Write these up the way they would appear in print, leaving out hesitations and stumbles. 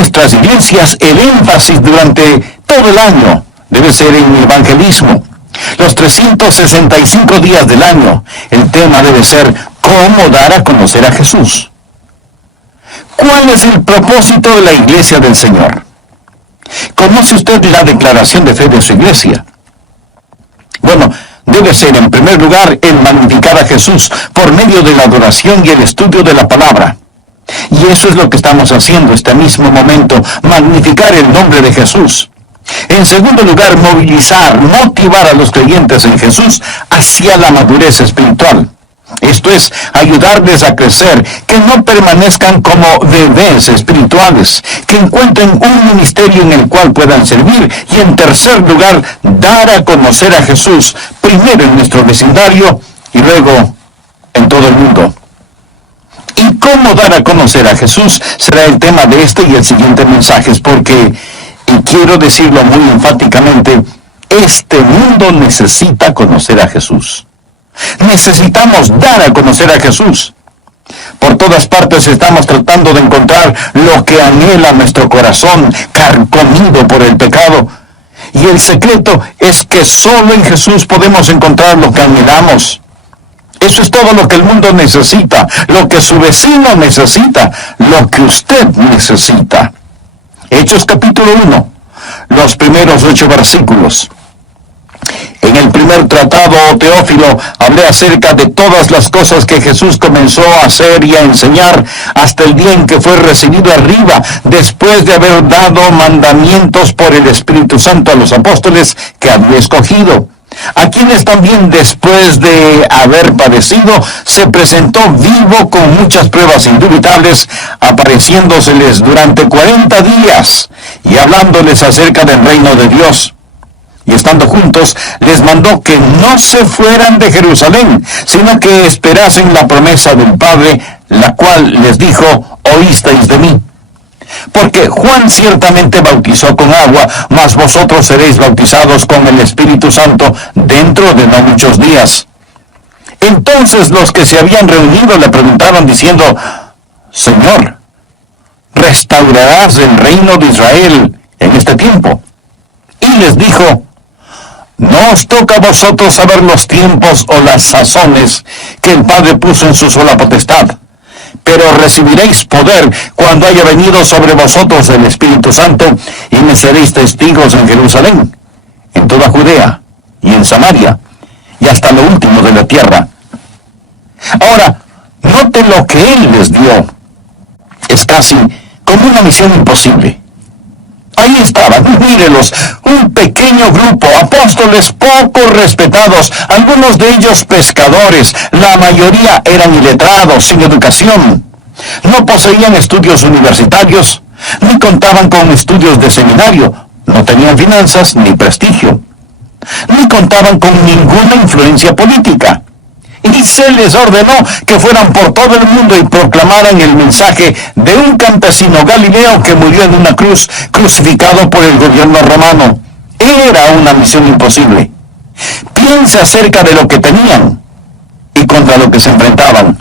nuestras iglesias el énfasis durante todo el año debe ser en el evangelismo. Los 365 días del año, el tema debe ser cómo dar a conocer a Jesús. ¿Cuál es el propósito de la iglesia del Señor? ¿Conoce usted la declaración de fe de su iglesia? Bueno, debe ser en primer lugar el magnificar a Jesús por medio de la adoración y el estudio de la palabra. Y eso es lo que estamos haciendo este mismo momento, magnificar el nombre de Jesús. En segundo lugar, motivar a los creyentes en Jesús hacia la madurez espiritual. Esto es, ayudarles a crecer, que no permanezcan como bebés espirituales, que encuentren un ministerio en el cual puedan servir. Y en tercer lugar, dar a conocer a Jesús, primero en nuestro vecindario y luego en todo el mundo. ¿Y cómo dar a conocer a Jesús? Será el tema de este y el siguiente mensajes, porque, y quiero decirlo muy enfáticamente, este mundo necesita conocer a Jesús. Necesitamos dar a conocer a Jesús. Por todas partes estamos tratando de encontrar lo que anhela nuestro corazón, carcomido por el pecado. Y el secreto es que solo en Jesús podemos encontrar lo que anhelamos. Eso es todo lo que el mundo necesita, lo que su vecino necesita, lo que usted necesita. Hechos capítulo 1, los primeros 8 versículos. En el primer tratado, Teófilo, hablé acerca de todas las cosas que Jesús comenzó a hacer y a enseñar hasta el día en que fue recibido arriba, después de haber dado mandamientos por el Espíritu Santo a los apóstoles que había escogido, a quienes también después de haber padecido, se presentó vivo con muchas pruebas indubitables, apareciéndoseles durante 40 días y hablándoles acerca del reino de Dios. Y estando juntos, les mandó que no se fueran de Jerusalén, sino que esperasen la promesa del Padre, la cual les dijo, oísteis de mí. Porque Juan ciertamente bautizó con agua, mas vosotros seréis bautizados con el Espíritu Santo dentro de no muchos días. Entonces los que se habían reunido le preguntaron diciendo, Señor, ¿restaurarás el reino de Israel en este tiempo? Y les dijo, no os toca a vosotros saber los tiempos o las sazones que el Padre puso en su sola potestad, pero recibiréis poder cuando haya venido sobre vosotros el Espíritu Santo, y me seréis testigos en Jerusalén, en toda Judea y en Samaria, y hasta lo último de la tierra. Ahora, noten lo que Él les dio. Es casi como una misión imposible. Ahí estaban, mírelos, un pequeño grupo, apóstoles poco respetados, algunos de ellos pescadores, la mayoría eran iletrados, sin educación. No poseían estudios universitarios, ni contaban con estudios de seminario, no tenían finanzas ni prestigio, ni contaban con ninguna influencia política. Y se les ordenó que fueran por todo el mundo y proclamaran el mensaje de un campesino galileo que murió en una cruz, crucificado por el gobierno romano. Era una misión imposible. Piense acerca de lo que tenían y contra lo que se enfrentaban.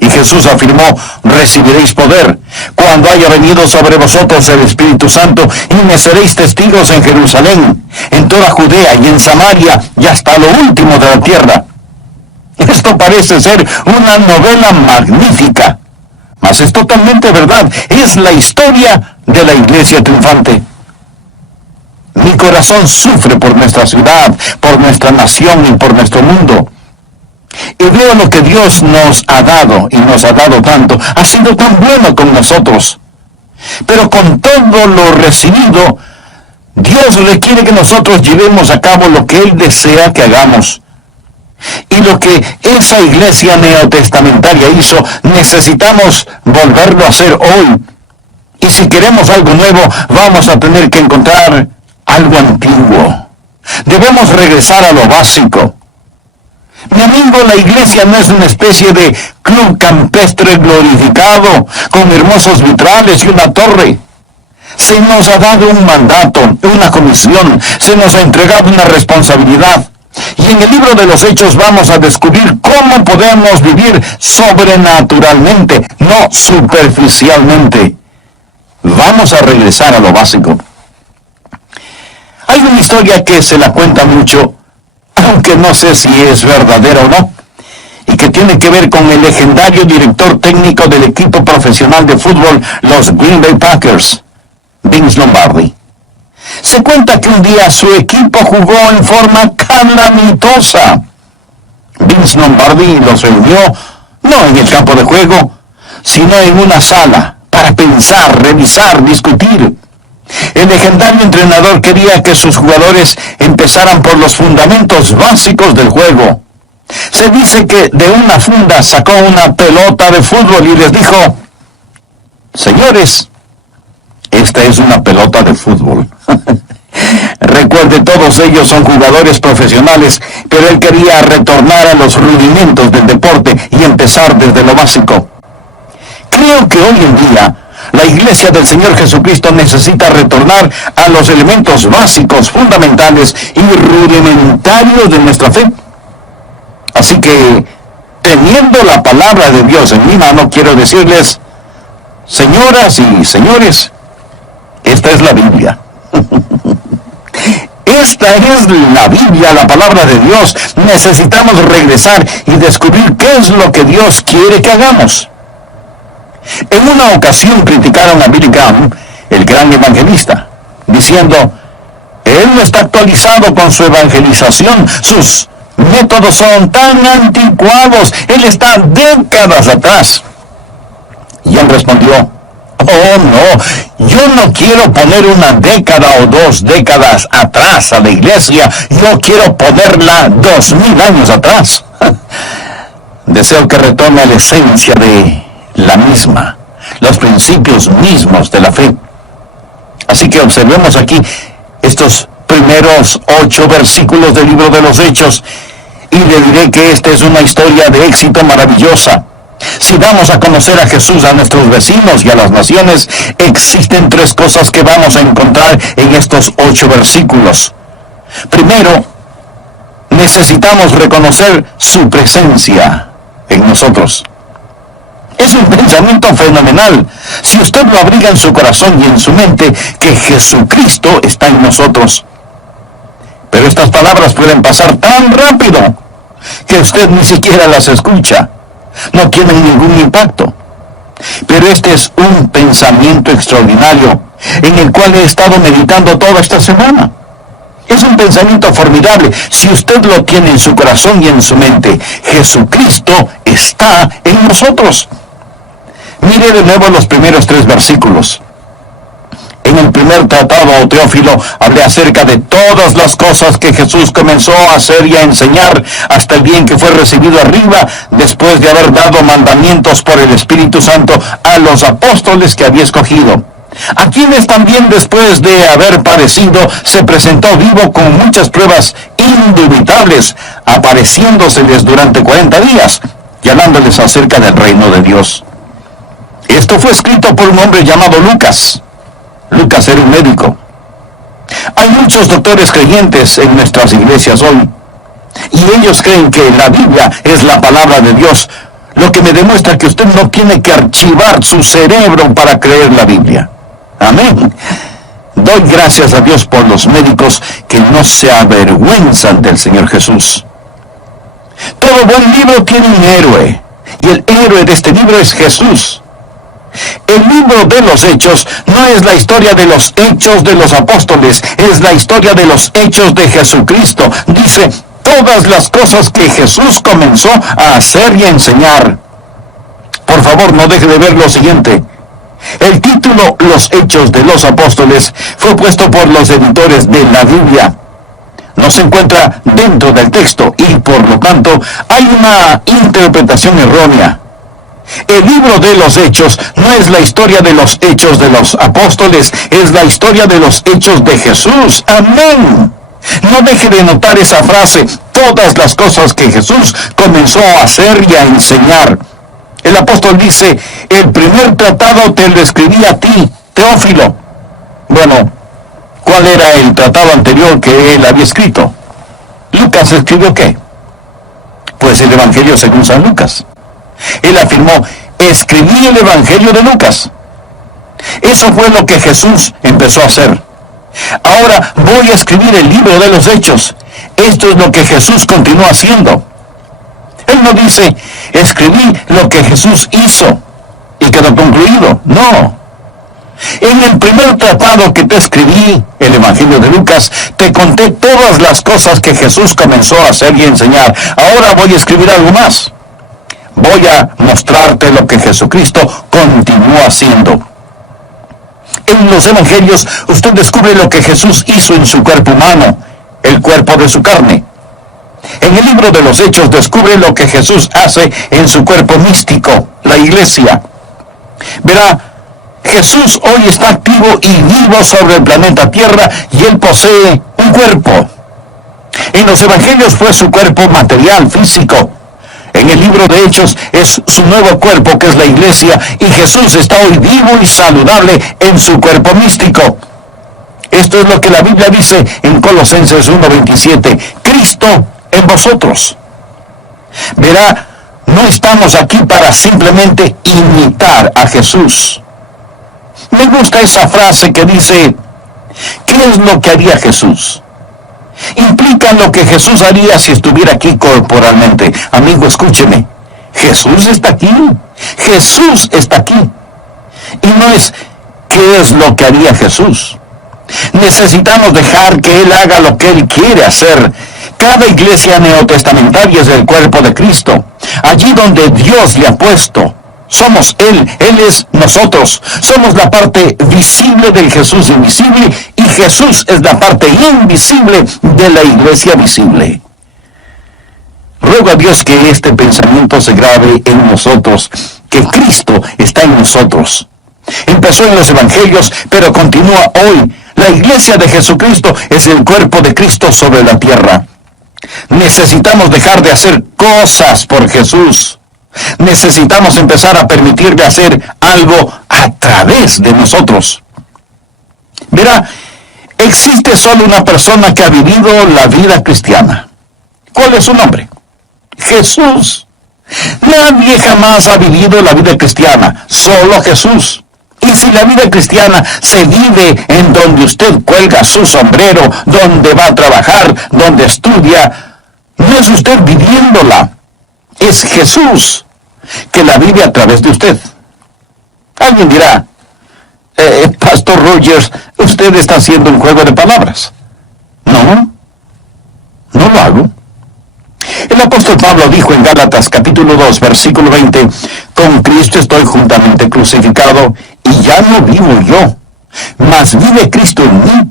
Y Jesús afirmó, recibiréis poder cuando haya venido sobre vosotros el Espíritu Santo, y me seréis testigos en Jerusalén, en toda Judea y en Samaria, y hasta lo último de la tierra. Esto parece ser una novela magnífica, mas es totalmente verdad. Es la historia de la iglesia triunfante. Mi corazón sufre por nuestra ciudad, por nuestra nación y por nuestro mundo. Y veo lo que Dios nos ha dado, y nos ha dado tanto. Ha sido tan bueno con nosotros. Pero con todo lo recibido, Dios requiere que nosotros llevemos a cabo lo que Él desea que hagamos. Y lo que esa iglesia neotestamentaria hizo, necesitamos volverlo a hacer hoy. Y si queremos algo nuevo, vamos a tener que encontrar algo antiguo. Debemos regresar a lo básico. Mi amigo, la iglesia no es una especie de club campestre glorificado, con hermosos vitrales y una torre. Se nos ha dado un mandato, una comisión, se nos ha entregado una responsabilidad. Y en el libro de los Hechos vamos a descubrir cómo podemos vivir sobrenaturalmente, no superficialmente. Vamos a regresar a lo básico. Hay una historia que se la cuenta mucho, aunque no sé si es verdadera o no, y que tiene que ver con el legendario director técnico del equipo profesional de fútbol, los Green Bay Packers, Vince Lombardi. Se cuenta que un día su equipo jugó en forma calamitosa. Vince Lombardi los reunió, no en el campo de juego, sino en una sala, para pensar, revisar, discutir. El legendario entrenador quería que sus jugadores empezaran por los fundamentos básicos del juego. Se dice que de una funda sacó una pelota de fútbol y les dijo: señores, esta es una pelota de fútbol. Recuerde, todos ellos son jugadores profesionales, pero él quería retornar a los rudimentos del deporte y empezar desde lo básico. Creo que hoy en día la Iglesia del Señor Jesucristo necesita retornar a los elementos básicos, fundamentales y rudimentarios de nuestra fe. Así que, teniendo la palabra de Dios en mi mano, quiero decirles, señoras y señores, esta es la Biblia. Esta es la Biblia, la palabra de Dios. Necesitamos regresar y descubrir qué es lo que Dios quiere que hagamos. En una ocasión criticaron a Billy Graham, el gran evangelista, diciendo: él no está actualizado con su evangelización, sus métodos son tan anticuados, él está décadas atrás. Y él respondió: oh no, yo no quiero poner una década o 2 décadas atrás a la iglesia, yo quiero ponerla 2000 años atrás. Deseo que retome a la esencia de la misma, los principios mismos de la fe. Así que observemos aquí estos primeros 8 versículos del libro de los Hechos, y le diré que esta es una historia de éxito maravillosa. Si damos a conocer a Jesús a nuestros vecinos y a las naciones, existen 3 cosas que vamos a encontrar en estos 8 versículos. Primero, necesitamos reconocer su presencia en nosotros. Es un pensamiento fenomenal, si usted lo abriga en su corazón y en su mente, que Jesucristo está en nosotros. Pero estas palabras pueden pasar tan rápido que usted ni siquiera las escucha. No tienen ningún impacto. Pero este es un pensamiento extraordinario en el cual he estado meditando toda esta semana. Es un pensamiento formidable. Si usted lo tiene en su corazón y en su mente, Jesucristo está en nosotros. Mire de nuevo los primeros 3 versículos. En el primer tratado, Teófilo, hablé acerca de todas las cosas que Jesús comenzó a hacer y a enseñar hasta el día en que fue recibido arriba, después de haber dado mandamientos por el Espíritu Santo a los apóstoles que había escogido, a quienes también después de haber padecido se presentó vivo con muchas pruebas indubitables, apareciéndoseles durante 40 días y hablándoles acerca del reino de Dios. Esto fue escrito por un hombre llamado Lucas. Lucas era un médico. Hay muchos doctores creyentes en nuestras iglesias hoy, y ellos creen que la Biblia es la palabra de Dios, lo que me demuestra que usted no tiene que archivar su cerebro para creer la Biblia. Amén. Doy gracias a Dios por los médicos que no se avergüenzan del Señor Jesús. Todo buen libro tiene un héroe, y el héroe de este libro es Jesús. El libro de los Hechos no es la historia de los hechos de los apóstoles, es la historia de los hechos de Jesucristo. Dice todas las cosas que Jesús comenzó a hacer y a enseñar. Por favor, no deje de ver lo siguiente. El título Los Hechos de los Apóstoles fue puesto por los editores de la Biblia. No se encuentra dentro del texto y por lo tanto hay una interpretación errónea. El libro de los Hechos no es la historia de los hechos de los apóstoles, es la historia de los hechos de Jesús. Amén. No deje de notar esa frase, todas las cosas que Jesús comenzó a hacer y a enseñar. El apóstol dice, el primer tratado te lo escribí a ti, Teófilo. Bueno, ¿cuál era el tratado anterior que él había escrito? ¿Lucas escribió qué? Pues el Evangelio según San Lucas. Él afirmó, escribí el Evangelio de Lucas. Eso fue lo que Jesús empezó a hacer. Ahora voy a escribir el libro de los Hechos. Esto es lo que Jesús continuó haciendo. Él no dice, escribí lo que Jesús hizo y quedó concluido. No. En el primer tratado que te escribí, el Evangelio de Lucas, te conté todas las cosas que Jesús comenzó a hacer y enseñar. Ahora voy a escribir algo más. Voy a mostrarte lo que Jesucristo continuó haciendo. En los Evangelios, usted descubre lo que Jesús hizo en su cuerpo humano, el cuerpo de su carne. En el libro de los Hechos descubre lo que Jesús hace en su cuerpo místico, la iglesia. Verá, Jesús hoy está activo y vivo sobre el planeta Tierra y Él posee un cuerpo. En los Evangelios fue su cuerpo material, físico. En el libro de Hechos es su nuevo cuerpo, que es la iglesia, y Jesús está hoy vivo y saludable en su cuerpo místico. Esto es lo que la Biblia dice en Colosenses 1:27, Cristo en vosotros. Verá, no estamos aquí para simplemente imitar a Jesús. Me gusta esa frase que dice, ¿qué es lo que haría Jesús? Implica lo que Jesús haría si estuviera aquí corporalmente. Amigo, escúcheme. Jesús está aquí. Jesús está aquí. Y no es ¿qué es lo que haría Jesús? Necesitamos dejar que Él haga lo que Él quiere hacer. Cada iglesia neotestamentaria es el cuerpo de Cristo. Allí donde Dios le ha puesto. Somos Él es nosotros. Somos la parte visible del Jesús invisible y Jesús es la parte invisible de la iglesia visible. Ruego a Dios que este pensamiento se grabe en nosotros, que Cristo está en nosotros. Empezó en los Evangelios, pero continúa hoy. La iglesia de Jesucristo es el cuerpo de Cristo sobre la tierra. Necesitamos dejar de hacer cosas por Jesús. Necesitamos empezar a permitirle hacer algo a través de nosotros. Verá, existe solo una persona que ha vivido la vida cristiana. ¿Cuál es su nombre? Jesús. Nadie jamás ha vivido la vida cristiana, solo Jesús. Y si la vida cristiana se vive en donde usted cuelga su sombrero, donde va a trabajar, donde estudia, no es usted viviéndola. Es Jesús que la vive a través de usted. Alguien dirá, Pastor Rogers, usted está haciendo un juego de palabras. No lo hago. El apóstol Pablo dijo en Gálatas capítulo 2, versículo 20, con Cristo estoy juntamente crucificado, y ya no vivo yo, mas vive Cristo en mí.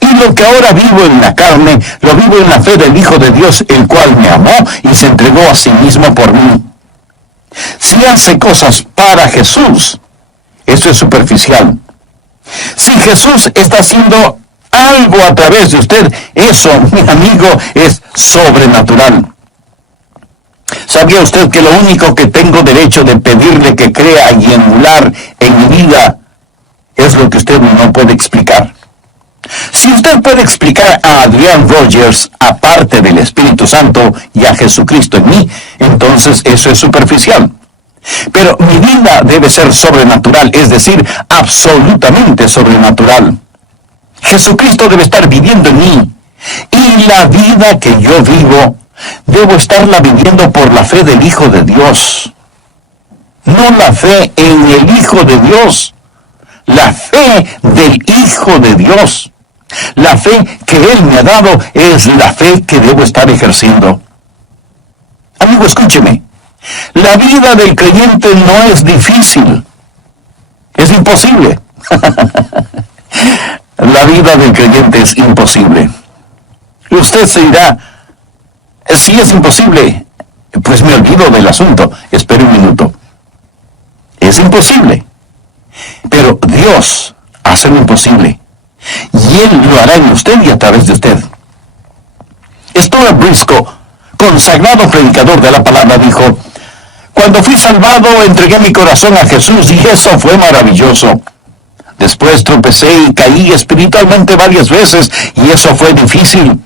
Y lo que ahora vivo en la carne, lo vivo en la fe del Hijo de Dios, el cual me amó y se entregó a sí mismo por mí. Si hace cosas para Jesús, eso es superficial. Si Jesús está haciendo algo a través de usted, eso, mi amigo, es sobrenatural. ¿Sabía usted que lo único que tengo derecho de pedirle que crea y emular en mi vida es lo que usted no puede explicar? Si usted puede explicar a Adrián Rogers aparte del Espíritu Santo y a Jesucristo en mí, entonces eso es superficial. Pero mi vida debe ser sobrenatural, es decir, absolutamente sobrenatural. Jesucristo debe estar viviendo en mí. Y la vida que yo vivo, debo estarla viviendo por la fe del Hijo de Dios. No la fe en el Hijo de Dios. La fe del Hijo de Dios. La fe que Él me ha dado es la fe que debo estar ejerciendo. Amigo, escúcheme. La vida del creyente no es difícil. Es imposible. La vida del creyente es imposible. Y usted se dirá, si es imposible, pues me olvido del asunto. Espere un minuto. Es imposible. Pero Dios hace lo imposible. Y Él lo hará en usted y a través de usted. Stuart Briscoe, consagrado predicador de la palabra, dijo, cuando fui salvado, entregué mi corazón a Jesús y eso fue maravilloso. Después tropecé y caí espiritualmente varias veces y eso fue difícil.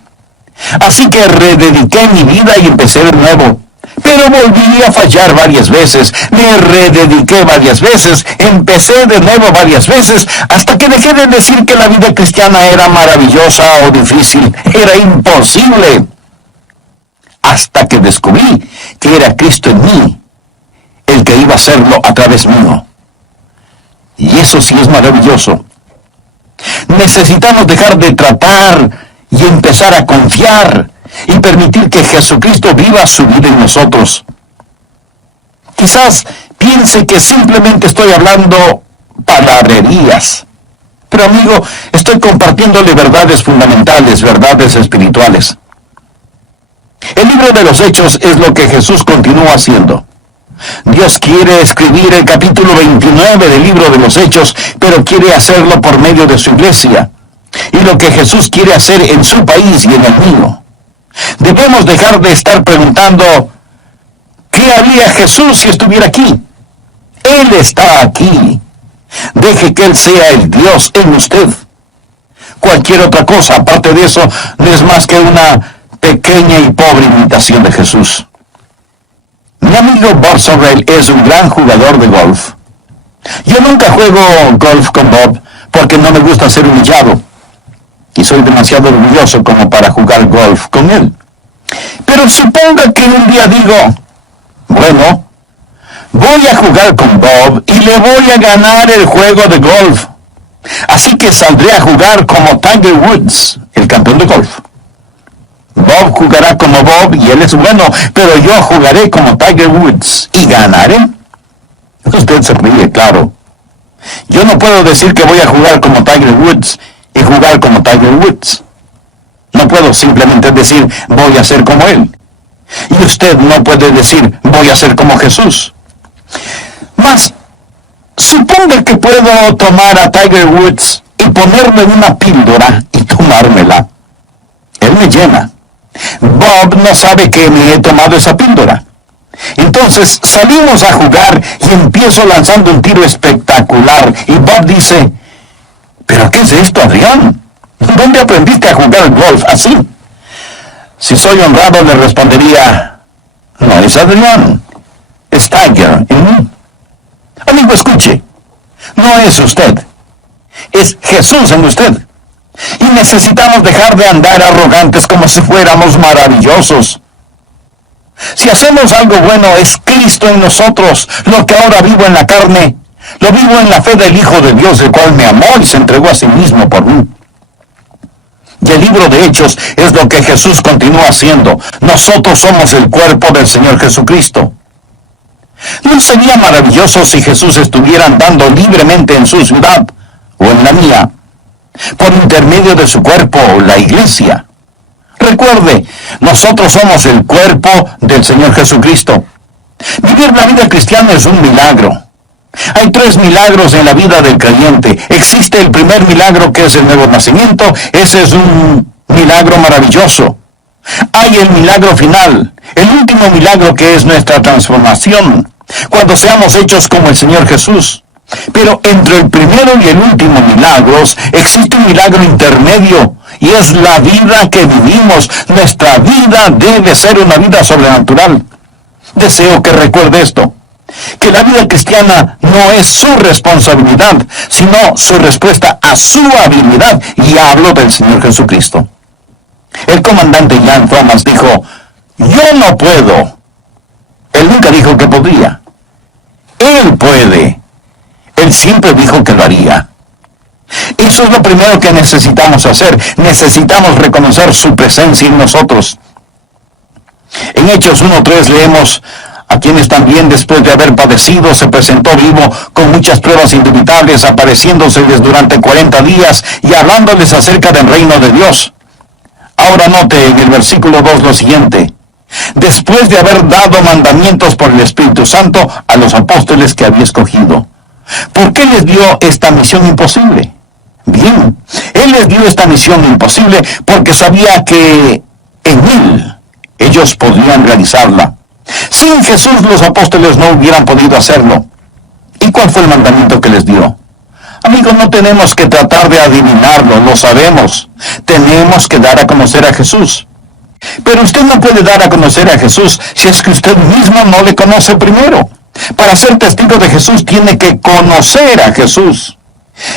Así que redediqué mi vida y empecé de nuevo. Pero volví a fallar varias veces, me redediqué varias veces, empecé de nuevo varias veces, hasta que dejé de decir que la vida cristiana era maravillosa o difícil, era imposible. Hasta que descubrí que era Cristo en mí, el que iba a hacerlo a través mío. Y eso sí es maravilloso. Necesitamos dejar de tratar y empezar a confiar y permitir que Jesucristo viva su vida en nosotros. Quizás piense que simplemente estoy hablando palabrerías, pero amigo, estoy compartiéndole verdades fundamentales, verdades espirituales. El libro de los Hechos es lo que Jesús continúa haciendo. Dios quiere escribir el capítulo 29 del libro de los Hechos, pero quiere hacerlo por medio de su iglesia. Y lo que Jesús quiere hacer en su país y en el mío. Debemos dejar de estar preguntando, ¿qué haría Jesús si estuviera aquí? Él está aquí. Deje que Él sea el Dios en usted. Cualquier otra cosa, aparte de eso, no es más que una pequeña y pobre imitación de Jesús. Mi amigo Bob Sorrell es un gran jugador de golf. Yo nunca juego golf con Bob porque no me gusta ser humillado. Y soy demasiado orgulloso como para jugar golf con él. Pero suponga que un día digo, bueno, voy a jugar con Bob y le voy a ganar el juego de golf. Así que saldré a jugar como Tiger Woods, el campeón de golf. Bob jugará como Bob y él es bueno, pero yo jugaré como Tiger Woods y ganaré. Usted se ríe, claro. Yo no puedo decir que voy a jugar como Tiger Woods y jugar como Tiger Woods. No puedo simplemente decir voy a ser como él. Y usted no puede decir voy a ser como Jesús. Mas, suponga que puedo tomar a Tiger Woods y ponerle una píldora y tomármela. Él me llena. Bob no sabe que me he tomado esa píldora. Entonces salimos a jugar y empiezo lanzando un tiro espectacular. Y Bob dice, ¿pero qué es esto, Adrián? ¿Dónde aprendiste a jugar golf así? Si soy honrado, le respondería, no es Adrián, es Tiger en mí. Amigo, escuche, no es usted, es Jesús en usted. Y necesitamos dejar de andar arrogantes como si fuéramos maravillosos. Si hacemos algo bueno, es Cristo en nosotros. Lo que ahora vivo en la carne, lo vivo en la fe del Hijo de Dios, el cual me amó y se entregó a sí mismo por mí. Y el libro de Hechos es lo que Jesús continúa haciendo. Nosotros somos el cuerpo del Señor Jesucristo. ¿No sería maravilloso si Jesús estuviera andando libremente en su ciudad o en la mía, por intermedio de su cuerpo, la iglesia? Recuerde, nosotros somos el cuerpo del Señor Jesucristo. Vivir la vida cristiana es un milagro. Hay 3 milagros en la vida del creyente. Existe el primer milagro, que es el nuevo nacimiento. Ese es un milagro maravilloso. Hay el milagro final, el último milagro, que es nuestra transformación, cuando seamos hechos como el Señor Jesús. Pero entre el primero y el último milagros existe un milagro intermedio, y es la vida que vivimos. Nuestra vida debe ser una vida sobrenatural. Deseo que recuerde esto, que la vida cristiana no es su responsabilidad, sino su respuesta a su habilidad, y hablo del Señor Jesucristo. El comandante Jan Thomas dijo, yo no puedo. Él nunca dijo que podría. Él puede. Él siempre dijo que lo haría. Eso es lo primero que necesitamos hacer. Necesitamos reconocer su presencia en nosotros. En Hechos 1:3 leemos, a quienes también después de haber padecido se presentó vivo con muchas pruebas indubitables, apareciéndoseles durante 40 días y hablándoles acerca del reino de Dios. Ahora note en el versículo 2 lo siguiente: después de haber dado mandamientos por el Espíritu Santo a los apóstoles que había escogido. ¿Por qué les dio esta misión imposible? Bien, Él les dio esta misión imposible porque sabía que en Él ellos podrían realizarla. Sin Jesús los apóstoles no hubieran podido hacerlo. ¿Y cuál fue el mandamiento que les dio? Amigos, no tenemos que tratar de adivinarlo, lo sabemos. Tenemos que dar a conocer a Jesús. Pero usted no puede dar a conocer a Jesús si es que usted mismo no le conoce primero. Para ser testigo de Jesús tiene que conocer a Jesús.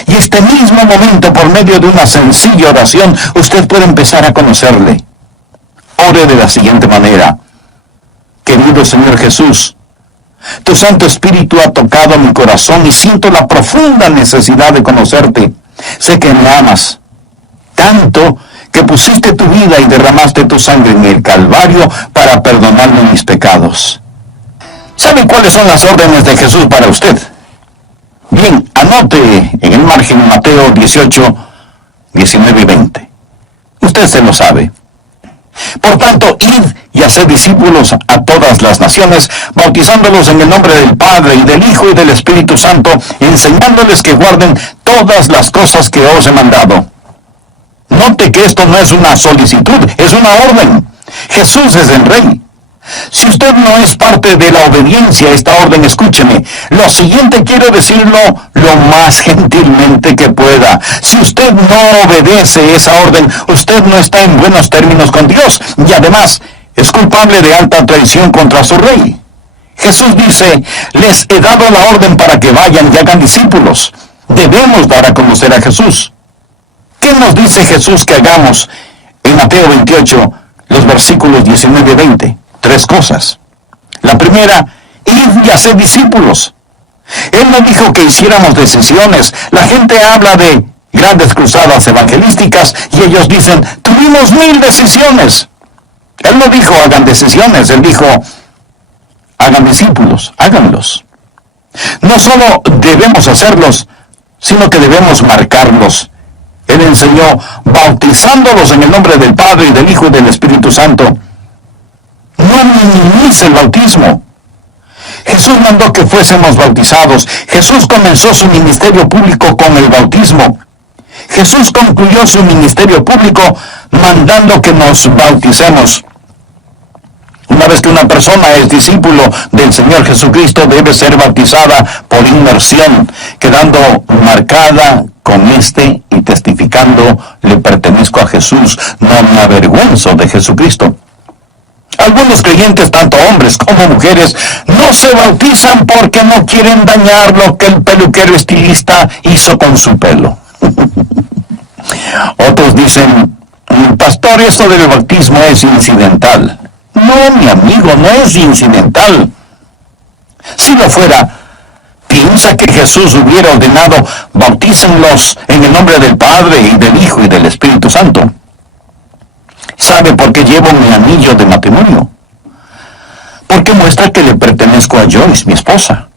Y este mismo momento, por medio de una sencilla oración, usted puede empezar a conocerle. Ore de la siguiente manera: querido Señor Jesús, tu Santo Espíritu ha tocado mi corazón y siento la profunda necesidad de conocerte. Sé que me amas tanto que pusiste tu vida y derramaste tu sangre en el Calvario para perdonarme mis pecados. ¿Sabe cuáles son las órdenes de Jesús para usted? Bien, anote en el margen Mateo 18, 19 y 20. Usted se lo sabe. Por tanto, id y haced discípulos a todas las naciones, bautizándolos en el nombre del Padre, y del Hijo, y del Espíritu Santo, enseñándoles que guarden todas las cosas que os he mandado. Note que esto no es una solicitud, es una orden. Jesús es el Rey. Si usted no es parte de la obediencia a esta orden, escúcheme. Lo siguiente quiero decirlo lo más gentilmente que pueda. Si usted no obedece esa orden, usted no está en buenos términos con Dios, y además es culpable de alta traición contra su Rey. Jesús dice: les he dado la orden para que vayan y hagan discípulos. Debemos dar a conocer a Jesús. ¿Qué nos dice Jesús que hagamos en Mateo 28, los versículos 19 y 20? Tres cosas. La primera: id y haced discípulos. Él no dijo que hiciéramos decisiones. La gente habla de grandes cruzadas evangelísticas y ellos dicen: tuvimos 1000 decisiones. Él no dijo hagan decisiones, él dijo hagan discípulos, háganlos. No solo debemos hacerlos, sino que debemos marcarlos. Él enseñó bautizándolos en el nombre del Padre, y del Hijo, y del Espíritu Santo. No minimice el bautismo. Jesús mandó que fuésemos bautizados. Jesús comenzó su ministerio público con el bautismo. Jesús concluyó su ministerio público mandando que nos bauticemos. Una vez que una persona es discípulo del Señor Jesucristo, debe ser bautizada por inmersión, quedando marcada con y testificando: le pertenezco a Jesús, no me avergüenzo de Jesucristo. Algunos creyentes, tanto hombres como mujeres, no se bautizan porque no quieren dañar lo que el peluquero estilista hizo con su pelo. Otros dicen: pastor, esto del bautismo es incidental. No, mi amigo, no es incidental. Si lo fuera, ¿piensa que Jesús hubiera ordenado: bautícenlos en el nombre del Padre, y del Hijo, y del Espíritu Santo? ¿Sabe por qué llevo mi anillo de matrimonio? Porque muestra que le pertenezco a Joyce, mi esposa.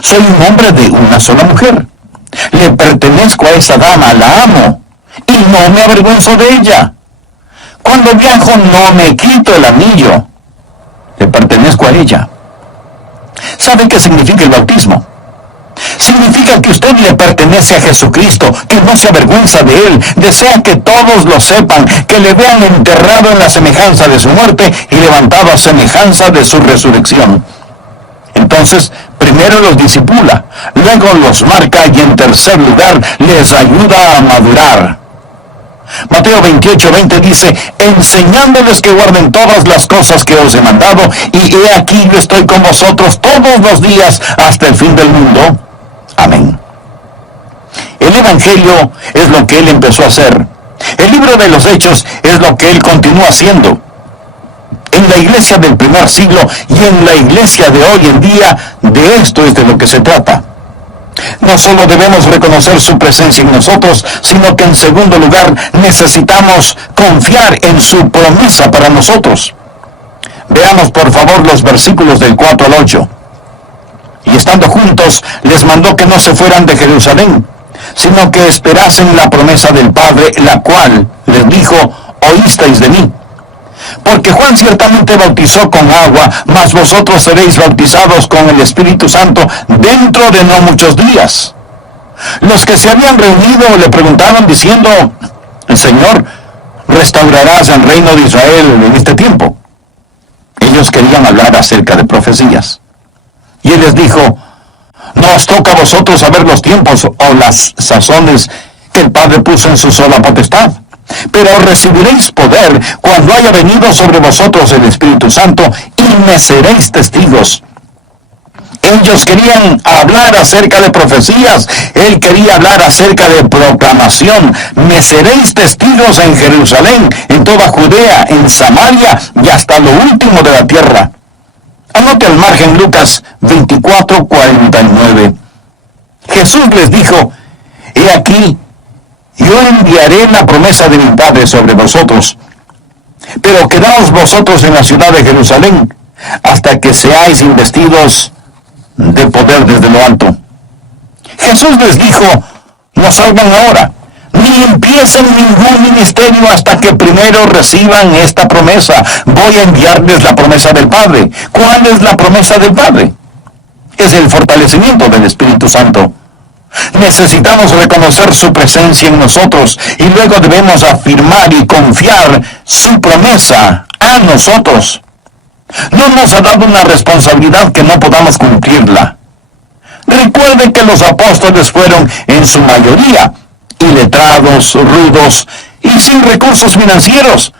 Soy un hombre de una sola mujer. Le pertenezco a esa dama, la amo, y no me avergüenzo de ella. Cuando viajo no me quito el anillo. Le pertenezco a ella. ¿Sabe qué significa el bautismo? Significa que usted le pertenece a Jesucristo, que no se avergüenza de Él, desea que todos lo sepan, que le vean enterrado en la semejanza de su muerte y levantado a semejanza de su resurrección. Entonces, primero los discipula, luego los marca y en tercer lugar les ayuda a madurar. Mateo 28, 20 dice: enseñándoles que guarden todas las cosas que os he mandado, y he aquí yo estoy con vosotros todos los días hasta el fin del mundo. Amén. El Evangelio es lo que Él empezó a hacer. El libro de los Hechos es lo que Él continúa haciendo. En la iglesia del primer siglo y en la iglesia de hoy en día, de esto es de lo que se trata. No solo debemos reconocer su presencia en nosotros, sino que en segundo lugar necesitamos confiar en su promesa para nosotros. Veamos por favor los versículos del 4 al 8. Y estando juntos, les mandó que no se fueran de Jerusalén, sino que esperasen la promesa del Padre, la cual les dijo: oísteis de mí. Porque Juan ciertamente bautizó con agua, mas vosotros seréis bautizados con el Espíritu Santo dentro de no muchos días. Los que se habían reunido le preguntaron diciendo: Señor, ¿restaurarás el reino de Israel en este tiempo? Ellos querían hablar acerca de profecías. Y Él les dijo: no os toca a vosotros saber los tiempos o las sazones que el Padre puso en su sola potestad, Pero recibiréis poder cuando haya venido sobre vosotros el Espíritu Santo, y me seréis testigos. Ellos querían hablar acerca de profecías, él quería hablar acerca de proclamación. Me seréis testigos en Jerusalén, en toda Judea, en Samaria y hasta lo último de la tierra. Anote al margen Lucas 24:49. Jesús les dijo: he aquí, yo enviaré la promesa de mi Padre sobre vosotros, pero quedaos vosotros en la ciudad de Jerusalén hasta que seáis investidos de poder desde lo alto. Jesús les dijo: no salgan ahora, ni empiecen ningún ministerio hasta que primero reciban esta promesa. Voy a enviarles la promesa del Padre. ¿Cuál es la promesa del Padre? Es el fortalecimiento del Espíritu Santo. Necesitamos reconocer su presencia en nosotros y luego debemos afirmar y confiar su promesa a nosotros. No nos ha dado una responsabilidad que no podamos cumplirla. Recuerde que los apóstoles fueron en su mayoría iletrados, rudos y sin recursos financieros.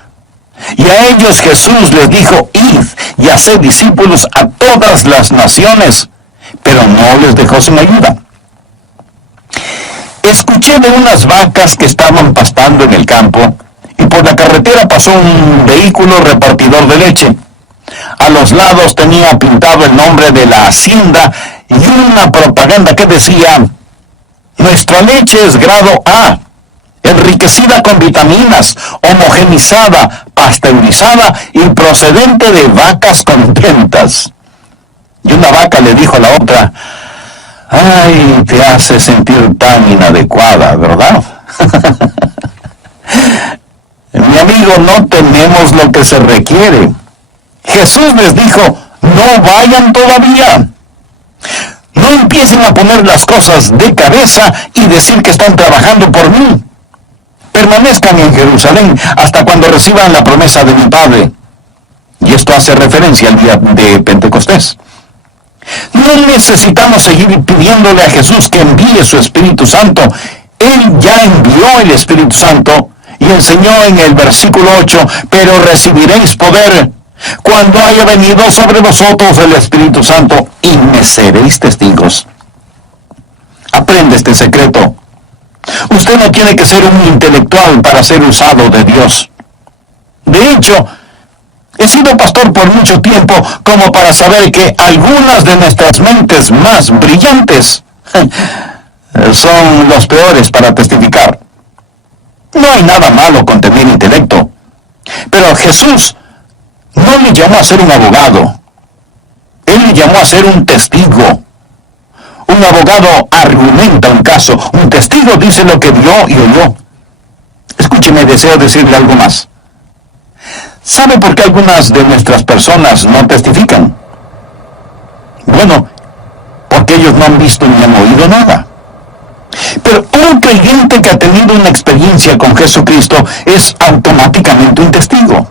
Y a ellos Jesús les dijo: id y haced discípulos a todas las naciones, pero no les dejó sin ayuda. Escuché de unas vacas que estaban pastando en el campo y por la carretera pasó un vehículo repartidor de leche. A los lados tenía pintado el nombre de la hacienda y una propaganda que decía: nuestra leche es grado A, enriquecida con vitaminas, homogenizada, pasteurizada y procedente de vacas contentas. Y una vaca le dijo a la otra: ay, te hace sentir tan inadecuada, ¿verdad? Mi amigo, no tenemos lo que se requiere. Jesús les dijo: no vayan todavía. No empiecen a poner las cosas de cabeza y decir que están trabajando por mí. Permanezcan en Jerusalén hasta cuando reciban la promesa de mi Padre. Y esto hace referencia al día de Pentecostés. No necesitamos seguir pidiéndole a Jesús que envíe su Espíritu Santo. Él ya envió el Espíritu Santo y enseñó en el versículo 8: pero recibiréis poder cuando haya venido sobre vosotros el Espíritu Santo, y me seréis testigos. Aprende este secreto. Usted no tiene que ser un intelectual para ser usado de Dios. De hecho, he sido pastor por mucho tiempo como para saber que algunas de nuestras mentes más brillantes son los peores para testificar. No hay nada malo con tener intelecto, pero Jesús no le llamó a ser un abogado. Él le llamó a ser un testigo. Un abogado argumenta un caso, un testigo dice lo que vio y oyó. Escúcheme, deseo decirle algo más. ¿Sabe por qué algunas de nuestras personas no testifican? Bueno, porque ellos no han visto ni han oído nada. Pero un creyente que ha tenido una experiencia con Jesucristo es automáticamente un testigo.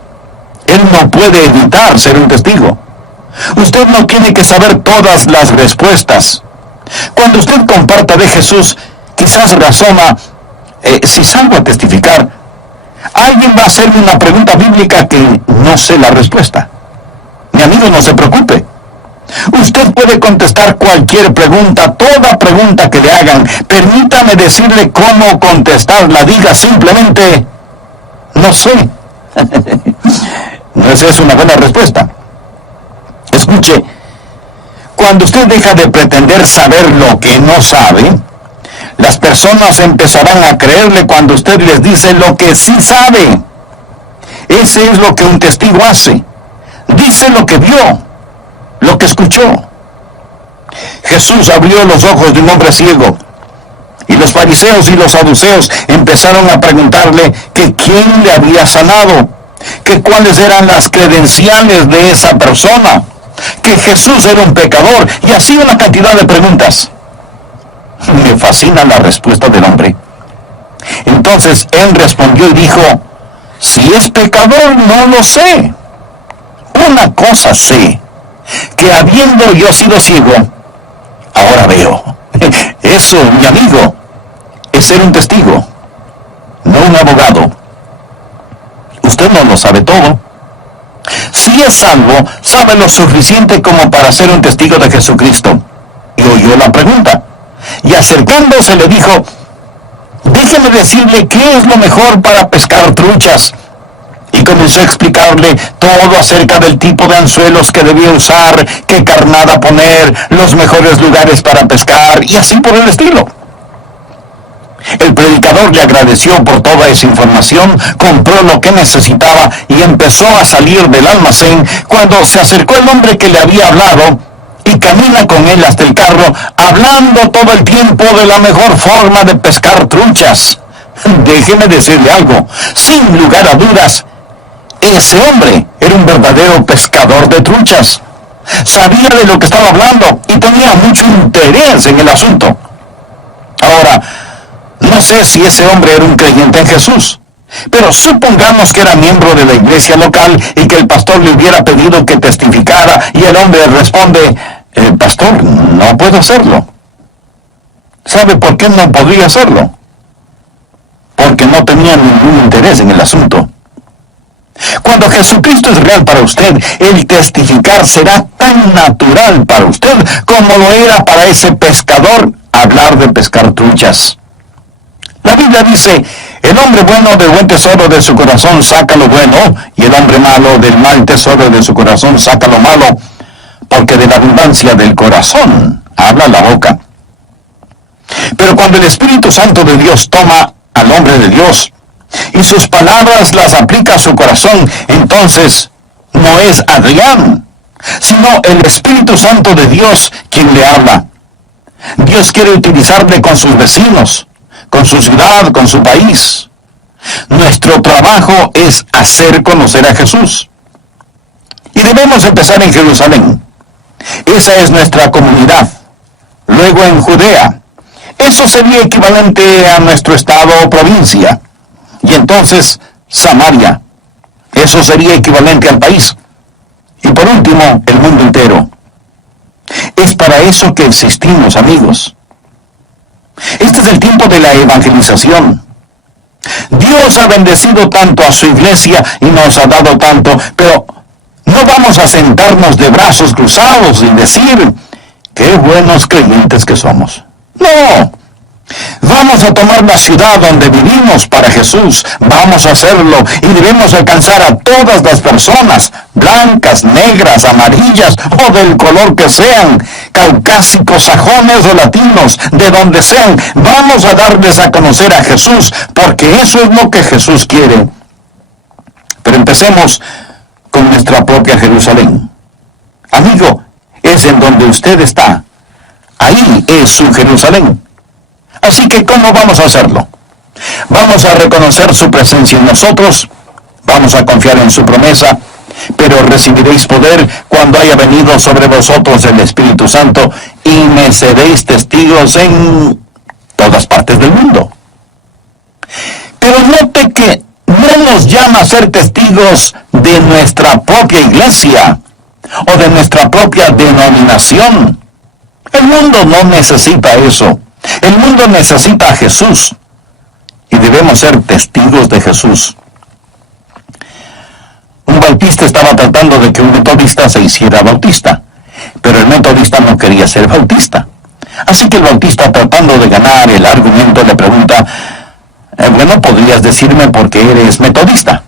Él no puede evitar ser un testigo. Usted no tiene que saber todas las respuestas. Cuando usted comparta de Jesús, quizás razona: si salgo a testificar, alguien va a hacerme una pregunta bíblica que no sé la respuesta. Mi amigo, no se preocupe. Usted puede contestar cualquier pregunta, toda pregunta que le hagan. Permítame decirle cómo contestarla. Diga simplemente: no sé. ¿No es eso una buena respuesta? Escuche, cuando usted deja de pretender saber lo que no sabe, las personas empezarán a creerle cuando usted les dice lo que sí sabe. Ese es lo que un testigo hace. Dice lo que vio, lo que escuchó. Jesús abrió los ojos de un hombre ciego, y los fariseos y los saduceos empezaron a preguntarle que quién le había sanado, que cuáles eran las credenciales de esa persona, que Jesús era un pecador, y así una cantidad de preguntas. Me fascina la respuesta del hombre. Entonces él respondió y dijo: si es pecador, no lo sé. Una cosa sé, que habiendo yo sido ciego, ahora veo. Eso, mi amigo, es ser un testigo, no un abogado. usted no lo sabe todo. Si es salvo, sabe lo suficiente como para ser un testigo de Jesucristo. Y oyó la pregunta. Y acercándose le dijo, déjeme decirle qué es lo mejor para pescar truchas. Y comenzó a explicarle todo acerca del tipo de anzuelos que debía usar, qué carnada poner, los mejores lugares para pescar, y así por el estilo. El predicador le agradeció por toda esa información, compró lo que necesitaba y empezó a salir del almacén cuando se acercó el hombre que le había hablado y camina con él hasta el carro, hablando todo el tiempo de la mejor forma de pescar truchas. Déjeme decirle algo, sin lugar a dudas, ese hombre era un verdadero pescador de truchas. Sabía de lo que estaba hablando y tenía mucho interés en el asunto. Ahora, no sé si ese hombre era un creyente en Jesús, pero supongamos que era miembro de la iglesia local y que el pastor le hubiera pedido que testificara y el hombre responde, pastor, no puedo hacerlo. ¿Sabe por qué no podría hacerlo? Porque no tenía ningún interés en el asunto. Cuando Jesucristo es real para usted, el testificar será tan natural para usted como lo era para ese pescador hablar de pescar truchas. La Biblia dice, el hombre bueno del buen tesoro de su corazón saca lo bueno, y el hombre malo del mal tesoro de su corazón saca lo malo, porque de la abundancia del corazón habla la boca. Pero cuando el Espíritu Santo de Dios toma al hombre de Dios, y sus palabras las aplica a su corazón, entonces no es Adrián, sino el Espíritu Santo de Dios quien le habla. Dios quiere utilizarle con sus vecinos, con su ciudad, con su país. Nuestro trabajo es hacer conocer a Jesús. Y debemos empezar en Jerusalén. Esa es nuestra comunidad. Luego en Judea. Eso sería equivalente a nuestro estado o provincia. Y entonces Samaria. Eso sería equivalente al país. Y por último, el mundo entero. Es para eso que existimos, amigos. Este es el tiempo de la evangelización. Dios ha bendecido tanto a su iglesia y nos ha dado tanto, pero no vamos a sentarnos de brazos cruzados y decir, qué buenos creyentes que somos. No. Vamos a tomar la ciudad donde vivimos para Jesús. Vamos a hacerlo y debemos alcanzar a todas las personas, blancas, negras, amarillas o del color que sean, caucásicos, sajones o latinos, de donde sean. Vamos a darles a conocer a Jesús, porque eso es lo que Jesús quiere. Pero empecemos con nuestra propia Jerusalén. Amigo, es en donde usted está. Ahí es su Jerusalén. Así que, ¿cómo vamos a hacerlo? Vamos a reconocer su presencia en nosotros, vamos a confiar en su promesa, pero recibiréis poder cuando haya venido sobre vosotros el Espíritu Santo y me seréis testigos en todas partes del mundo. Pero note que no nos llama a ser testigos de nuestra propia iglesia o de nuestra propia denominación. El mundo no necesita eso. El mundo necesita a Jesús y debemos ser testigos de Jesús. Un bautista estaba tratando de que un metodista se hiciera bautista, pero el metodista no quería ser bautista. Así que el bautista, tratando de ganar el argumento, le pregunta, bueno, ¿podrías decirme por qué eres metodista?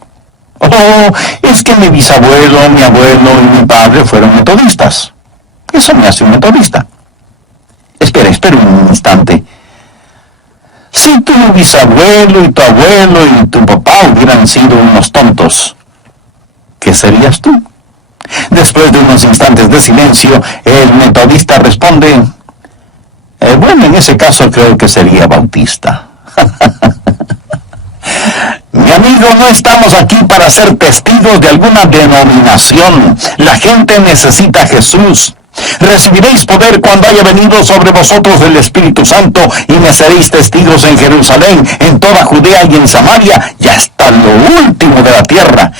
Oh, es que mi bisabuelo, mi abuelo y mi padre fueron metodistas. Eso me hace un metodista. Espera un instante. Si tu bisabuelo y tu abuelo y tu papá hubieran sido unos tontos, ¿qué serías tú? Después de unos instantes de silencio, el metodista responde, bueno, en ese caso creo que sería bautista. Mi amigo, no estamos aquí para ser testigos de alguna denominación. La gente necesita a Jesús. Recibiréis poder cuando haya venido sobre vosotros el Espíritu Santo y me seréis testigos en Jerusalén, en toda Judea y en Samaria y hasta lo último de la tierra.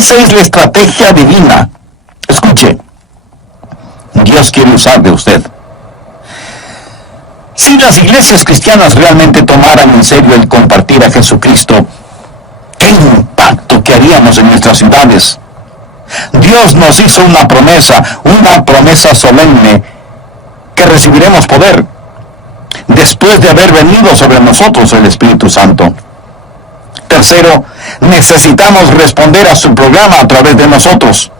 Esa es la estrategia divina. Escuche, Dios quiere usar de usted. Si las iglesias cristianas realmente tomaran en serio el compartir a Jesucristo, ¿qué impacto que haríamos en nuestras ciudades? Dios nos hizo una promesa solemne, que recibiremos poder después de haber venido sobre nosotros el Espíritu Santo. Tercero, necesitamos responder a su programa a través de nosotros.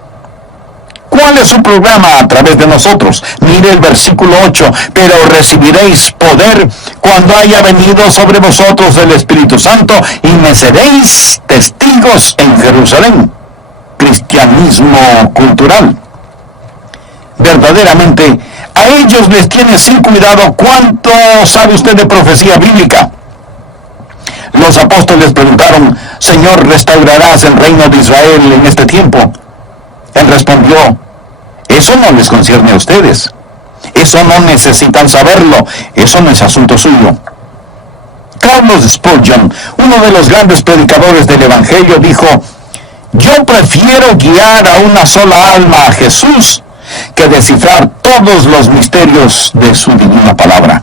¿Cuál es su programa a través de nosotros? Mire el versículo 8, pero recibiréis poder cuando haya venido sobre vosotros el Espíritu Santo y me seréis testigos en Jerusalén. Cristianismo cultural. Verdaderamente, a ellos les tiene sin cuidado cuánto sabe usted de profecía bíblica. Los apóstoles preguntaron, Señor, ¿restaurarás el reino de Israel en este tiempo? Él respondió, eso no les concierne a ustedes. Eso no necesitan saberlo. Eso no es asunto suyo. Carlos Spurgeon, uno de los grandes predicadores del Evangelio, dijo, yo prefiero guiar a una sola alma a Jesús que descifrar todos los misterios de su divina palabra.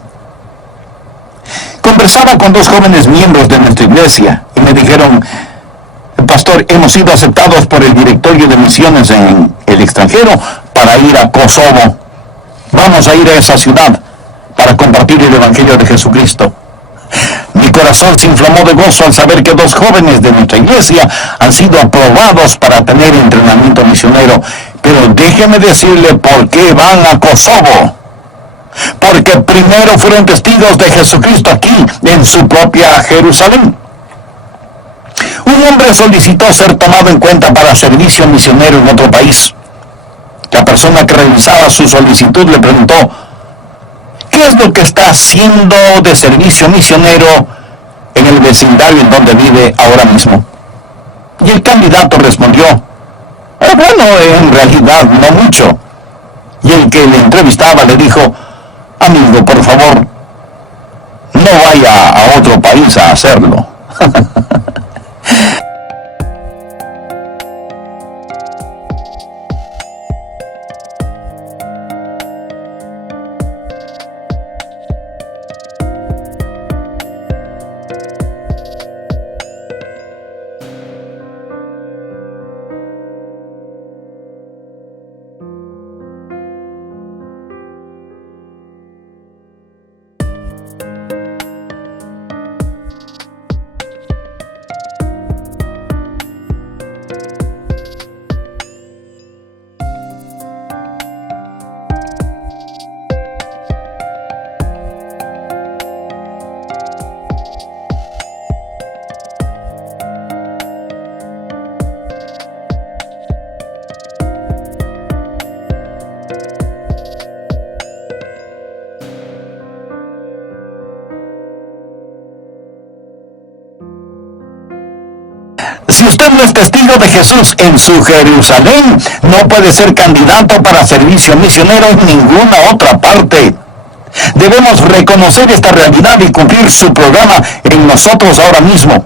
Conversaba con dos jóvenes miembros de nuestra iglesia y me dijeron, pastor, hemos sido aceptados por el directorio de misiones en el extranjero para ir a Kosovo. Vamos a ir a esa ciudad para compartir el Evangelio de Jesucristo. Mi corazón se inflamó de gozo al saber que dos jóvenes de nuestra iglesia han sido aprobados para tener entrenamiento misionero. Pero déjeme decirle por qué van a Kosovo. Porque primero fueron testigos de Jesucristo aquí, en su propia Jerusalén. Un hombre solicitó ser tomado en cuenta para servicio misionero en otro país. La persona que revisaba su solicitud le preguntó, ¿qué es lo que está haciendo de servicio misionero en el vecindario en donde vive ahora mismo? Y el candidato respondió, bueno, en realidad no mucho. Y el que le entrevistaba le dijo, amigo, por favor, no vaya a otro país a hacerlo. Si usted no es testigo de Jesús en su Jerusalén, no puede ser candidato para servicio misionero en ninguna otra parte. Debemos reconocer esta realidad y cumplir su programa en nosotros ahora mismo.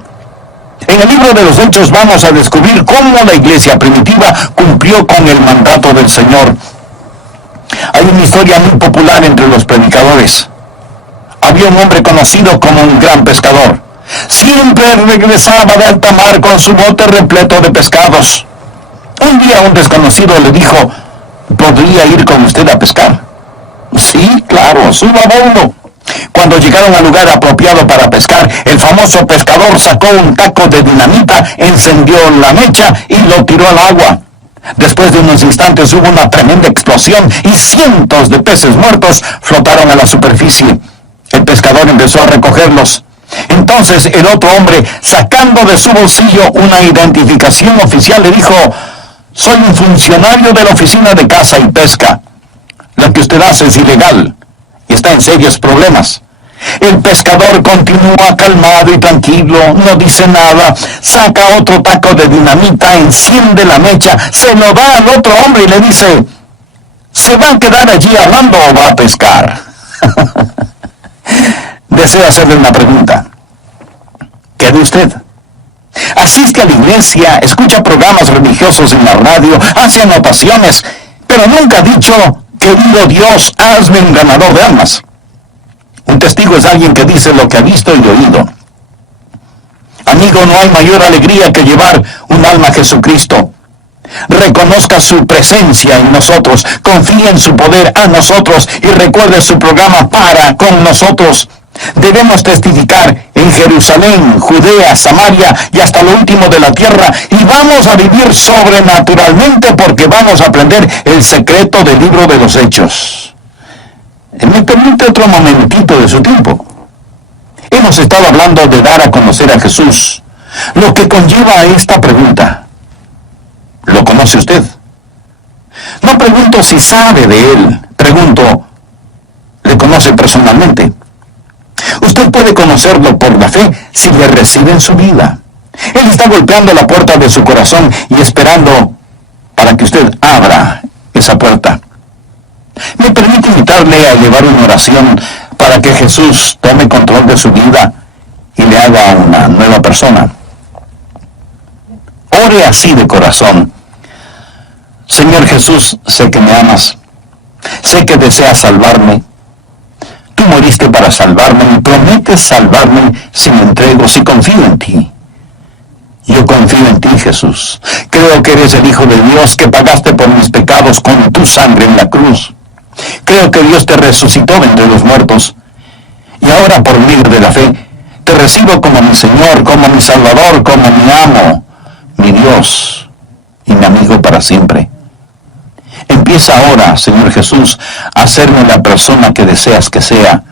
En el libro de los Hechos vamos a descubrir cómo la iglesia primitiva cumplió con el mandato del Señor. Hay una historia muy popular entre los predicadores. Había un hombre conocido como un gran pescador. Siempre regresaba de alta mar con su bote repleto de pescados. Un día un desconocido le dijo, ¿podría ir con usted a pescar? Sí, claro, suba a bordo. Cuando llegaron al lugar apropiado para pescar, el famoso pescador sacó un taco de dinamita, encendió la mecha y lo tiró al agua. Después de unos instantes hubo una tremenda explosión y cientos de peces muertos flotaron a la superficie. El pescador empezó a recogerlos. Entonces el otro hombre, sacando de su bolsillo una identificación oficial, le dijo, soy un funcionario de la Oficina de Caza y Pesca. Lo que usted hace es ilegal y está en serios problemas. El pescador continúa calmado y tranquilo, no dice nada, saca otro taco de dinamita, enciende la mecha, se lo da al otro hombre y le dice, ¿se va a quedar allí hablando o va a pescar? Deseo hacerle una pregunta. ¿Qué de usted? Asiste a la iglesia, escucha programas religiosos en la radio, hace anotaciones, pero nunca ha dicho, querido Dios, hazme un ganador de almas. Un testigo es alguien que dice lo que ha visto y oído. Amigo, no hay mayor alegría que llevar un alma a Jesucristo. Reconozca su presencia en nosotros, confíe en su poder a nosotros y recuerde su programa para con nosotros. Debemos testificar en Jerusalén, Judea, Samaria y hasta lo último de la tierra, y vamos a vivir sobrenaturalmente porque vamos a aprender el secreto del libro de los Hechos. Me permite otro momentito de su tiempo. Hemos estado hablando de dar a conocer a Jesús, lo que conlleva a esta pregunta. ¿Lo conoce usted? No pregunto si sabe de él, pregunto, ¿le conoce personalmente? Usted puede conocerlo por la fe si le recibe en su vida. Él está golpeando la puerta de su corazón y esperando para que usted abra esa puerta. Me permite invitarle a llevar una oración para que Jesús tome control de su vida y le haga una nueva persona. Ore así de corazón. Señor Jesús, sé que me amas, sé que deseas salvarme. Tú moriste para salvarme y prometes salvarme si me entrego, si confío en ti. Yo confío en ti, Jesús. Creo que eres el Hijo de Dios, que pagaste por mis pecados con tu sangre en la cruz. Creo que Dios te resucitó de entre los muertos. Y ahora, por medio de la fe, te recibo como mi Señor, como mi Salvador, como mi amo, mi Dios y mi amigo para siempre. Empieza ahora, Señor Jesús, a hacerme la persona que deseas que sea,